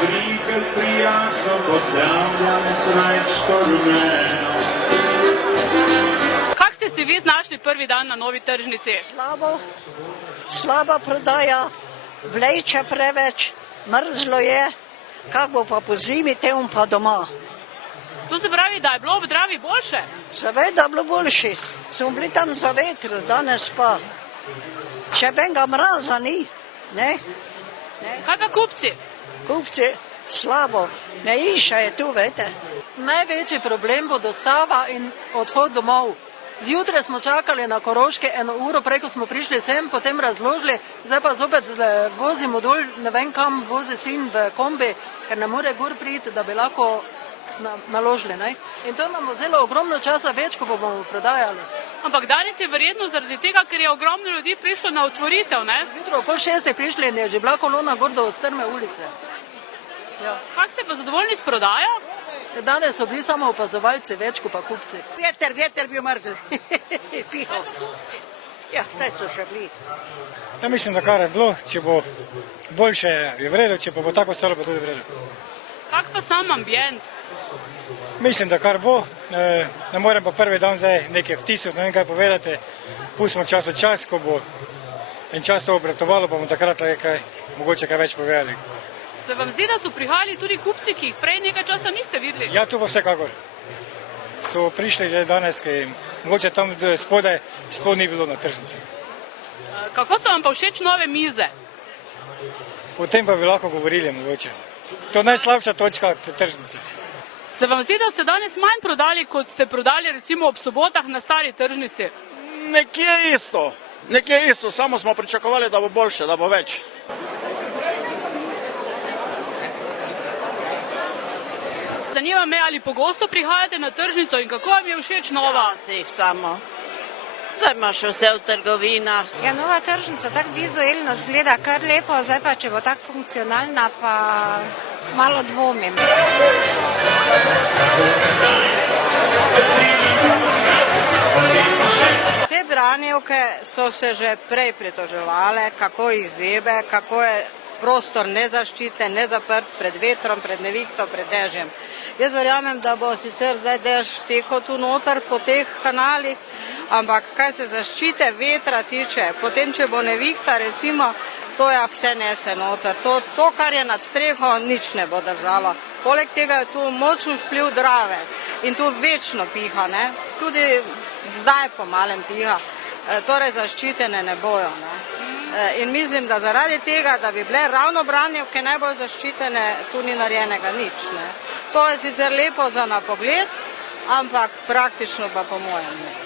dobrý, ker prijazno pozdravljam srečko rumeno. Kak ste si vi znašli prvi dan na novi tržnici? Slaba prodaja, vleče preveč, mrzlo je, kak bo pa po zimi, tem pa doma. To se pravi, da je bilo v Dravi boljše? Seveda je bilo boljše, smo bili tam za vetru, danes pa. Še benga mraza ni, ne? Kaj pa kupci? Kupci slabo, ne iša je tu, vete. Največji problem bo dostava in odhod domov. Zjutraj smo čakali na Koroške 1 uro, preko smo prišli sem, potem razložili, zdaj pa zopet vozimo dol, ne vem kam, vozi sin v kombi, ker ne more gor priti, da bi lahko naložili. Ne? In to nam bo vzelo ogromno časa več, ko bomo prodajali. Ampak danes je verjetno zaradi tega, ker je ogromno ljudi prišlo na otvoritev, ne? Jutro po 6 prišli in je že bila kolona gordo od Strme ulice. Ja. Kak ste pa zadovoljni s prodajo? Danes so bili samo opazovalci, več kot pa kupci. Veter bi mrzli. Piho. Ja, vse so še bili. Ja, mislim, da kar je bilo, če bo boljše je v redu, če pa bo tako ostalo, pa tudi v redu. Kak pa sam ambient? Mislim, da kar bo, ne morem pa prvi dan zdaj nekaj vtisati, ne vem kaj povedati, pustimo čas od čas, ko bo en čas to obratovalo, pa bomo takrat kaj, mogoče kaj več povedali. Se vam zdi, da so prihajali tudi kupci, ki jih prej nekaj časa niste videli? Ja, tu pa vsekakor. So prišli že danes, ki mogoče tam spodaj sploh ni bilo na tržnici. Kako so vam pa všeč nove mize? O tem pa bi lahko govorili mogoče. To je najslabša točka te tržnice. Se vam zdi, da ste danes manj prodali, kot ste prodali recimo ob sobotah na stari tržnici? Nekje isto, samo smo pričakovali, da bo boljše, da bo več. Zanima me, ali pogosto prihajate na tržnico in kako vam je všeč nova? Včasih samo. Zdaj imaš vse v trgovinah. Ja, nova tržnica tako vizualno zgleda kar lepo, zdaj pa, če bo tako funkcionalna, pa malo dvomim. Te branjevke so se že prej pritoževale, kako jih zebe, kako je prostor nezaščiten, nezaprt pred vetrom, pred nevihto, pred dežjem. Jaz verjamem, da bo sicer zdaj dež tekel tu noter po teh kanalih, ampak kaj se zaščite vetra tiče, potem, če bo nevihta, recimo, to je vse nese noter. To, kar je nad streho, nič ne bo držalo. Poleg tega je tu močen vpliv Drave in tu večno piha, ne? Tudi zdaj po malem piha, torej zaščitene ne bojo, ne? In mislim, da zaradi tega, da bi bile ravno branjevke najbolj zaščitene, tu ni narejenega nič, ne? To je sicer lepo za na pogled, ampak praktično pa po mojem ne.